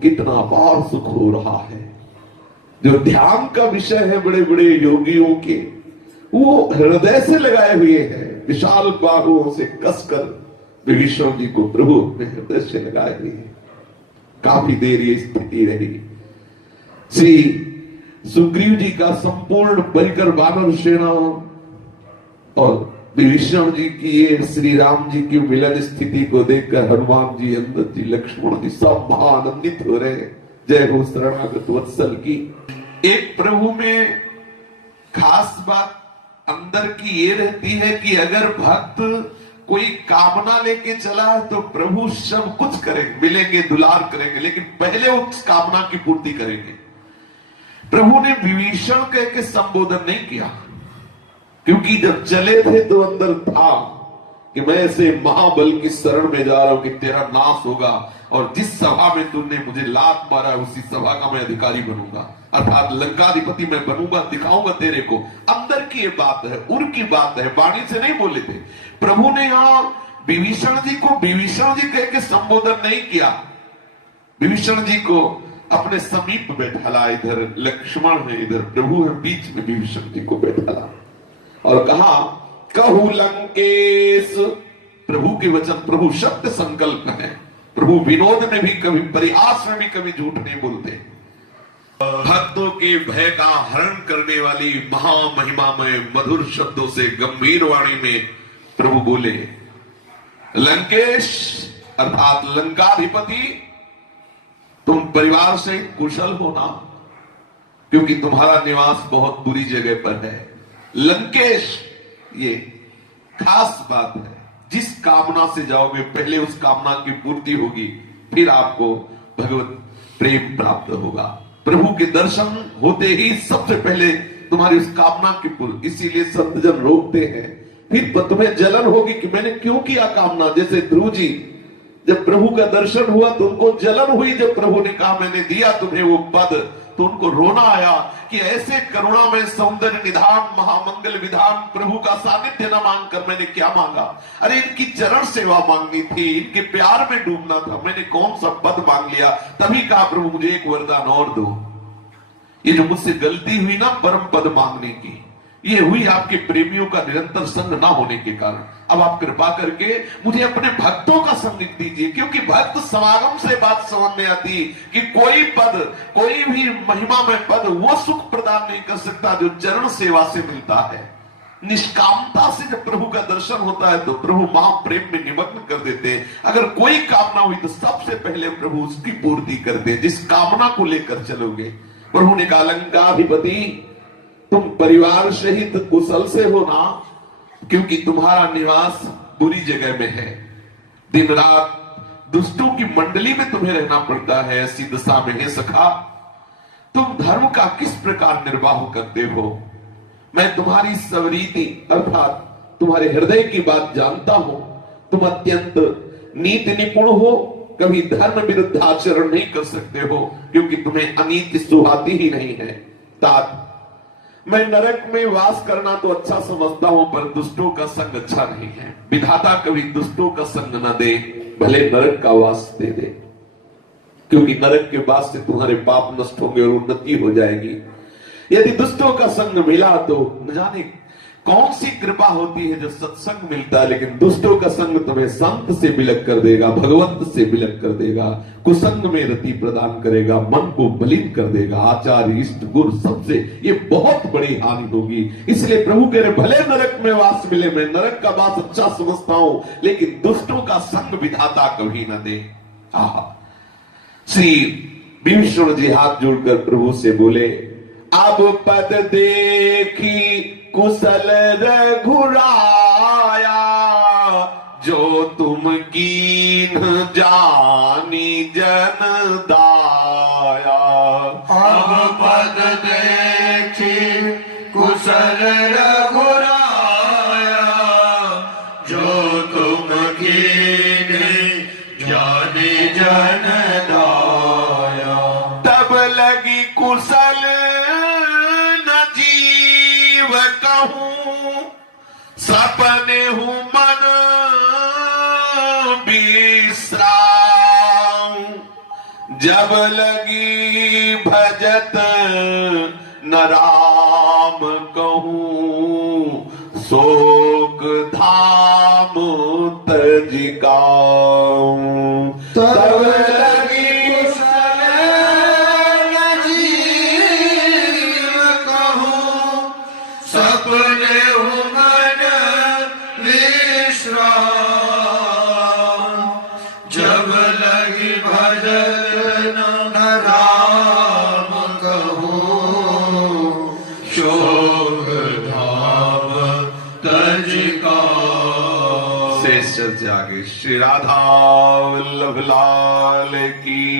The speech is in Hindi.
कितना अपार सुख हो रहा है। जो ध्यान का विषय है बड़े बड़े योगियों के, वो हृदय से लगाए हुए हैं, विशाल बाहुओं से कसकर विभीषण जी को प्रभु अपने हृदय से लगाए हुए हैं। काफी देर ये स्थिति रही। श्री सुग्रीव जी का संपूर्ण परिकर वानर सेना और विभीषण जी की ये श्री राम जी की मिलन स्थिति को देखकर हनुमान जी, अंगद जी, लक्ष्मण जी सब आनंदित हो रहे हैं। जय हो शरणागत वत्सल की। एक प्रभु में खास बात अंदर की ये रहती है कि अगर भक्त कोई कामना लेके चला है तो प्रभु सब कुछ करेंगे, मिलेंगे, दुलार करेंगे, लेकिन पहले उस कामना की पूर्ति करेंगे। प्रभु ने विभीषण कह के संबोधन नहीं किया, क्योंकि जब चले थे तो अंदर था कि मैं ऐसे महाबल की शरण में जा रहा हूं कि तेरा नाश होगा, और जिस सभा में तूने मुझे लात मारा उसी सभा का मैं अधिकारी बनूंगा, अर्थात लंकाधिपति मैं बनूंगा, दिखाऊंगा तेरे को। अंदर की ये बात है, उर की बात है, वाणी से नहीं बोले थे। प्रभु ने यहां विभीषण जी को विभीषण जी कह के संबोधन नहीं किया। विभीषण जी को अपने समीप बैठाला, इधर लक्ष्मण है, इधर प्रभु है, बीच में विभीषण जी को बैठाला और कहा, कहू लंकेश। प्रभु के वचन, प्रभु सत्य संकल्प है। प्रभु विनोद में भी कभी, परिहास में भी कभी झूठ नहीं बोलते। भक्तों के भय का हरण करने वाली महामहिमामय मधुर शब्दों से गंभीर वाणी में प्रभु बोले, लंकेश अर्थात लंकाधिपति, तुम परिवार से कुशल होना, क्योंकि तुम्हारा निवास बहुत बुरी जगह पर है। लंकेश, ये खास बात है। जिस कामना से जाओगे पहले उस कामना की पूर्ति होगी, फिर आपको भगवत प्रेम प्राप्त होगा। प्रभु के दर्शन होते ही सबसे पहले तुम्हारी उस कामना की पूर्ति। इसीलिए संत जन रोकते हैं, फिर तुम्हें जलन होगी कि मैंने क्यों किया कामना। जैसे ध्रुव जी, जब प्रभु का दर्शन हुआ तो उनको जलन हुई। जब प्रभु ने कहा मैंने दिया तुम्हें वो पद, तो उनको रोना आया कि ऐसे करुणा में सौंदर्य निधान महामंगल विधान प्रभु का सानिध्य न मांगकर मैंने क्या मांगा। अरे इनकी चरण सेवा मांगनी थी, इनके प्यार में डूबना था, मैंने कौन सा पद मांग लिया। तभी कहा प्रभु मुझे एक वरदान और दो। ये जो मुझसे गलती हुई ना परम पद मांगने की, ये हुई आपके प्रेमियों का निरंतर संग ना होने के कारण। अब आप कृपा करके मुझे अपने भक्तों का संग दीजिए, क्योंकि भक्त समागम से बात समझ में आती कि कोई पद, कोई भी महिमा में पद वो सुख प्रदान नहीं कर सकता जो चरण सेवा से मिलता है। निष्कामता से जब प्रभु का दर्शन होता है तो प्रभु महाप्रेम में निमग्न कर देते हैं। अगर कोई कामना हुई तो सबसे पहले प्रभु उसकी पूर्ति करते हैं, जिस कामना को लेकर चलोगे। प्रभु ने कहा, लंकाधिपति तुम परिवार सहित कुशल से होना, क्योंकि तुम्हारा निवास बुरी जगह में है। दिन रात दुष्टों की मंडली में तुम्हें रहना पड़ता है। ऐसी दशा में है सखा, तुम धर्म का किस प्रकार निर्वाह करते हो। मैं तुम्हारी सवरीति अर्थात तुम्हारे हृदय की बात जानता हूं। तुम अत्यंत नीति निपुण हो, कभी धर्म विरुद्ध आचरण नहीं कर सकते हो, क्योंकि तुम्हें अनीति सुहाती ही नहीं है। तात, मैं नरक में वास करना तो अच्छा समझता हूं, पर दुष्टों का संग अच्छा नहीं है। विधाता कभी दुष्टों का संग न दे, भले नरक का वास दे दे, क्योंकि नरक के वास से तुम्हारे पाप नष्ट होंगे और उन्नति हो जाएगी। यदि दुष्टों का संग मिला तो न जाने कौन सी कृपा होती है जो सत्संग मिलता है, लेकिन दुष्टों का संग तुम्हें संत से विलग कर देगा, भगवंत से विलग कर देगा, कुसंग में रति प्रदान करेगा, मन को मलिन कर देगा, आचार्य इष्ट गुरु सबसे ये बहुत बड़ी हानि होगी। इसलिए प्रभु कह रहे, भले नरक में वास मिले, मैं नरक का वास अच्छा समझता हूं, लेकिन दुष्टों का संग विधाता कभी न दे। श्री विभीषण जी हाथ जोड़कर प्रभु से बोले, अब पद देखी कुशल रघुराया, जो तुम कीन जानी जन दाया। अब पद देखी कुशल रघुराया, जो तुम कीन जानी जन दाया। तब लगी कुशल न जीव कहूं, सपने हूं मन विश्राम। जब लगी भजत न राम कहूँ, शोक धाम तजिकाऊं। तब लगी कुशल न जीव कहूँ, सपने मन विश्राम। जब लगी भजन न राम कहूँ, शोक धाम तजिका। शेष चर्चा आगे। श्री राधा वल्लभ लाल की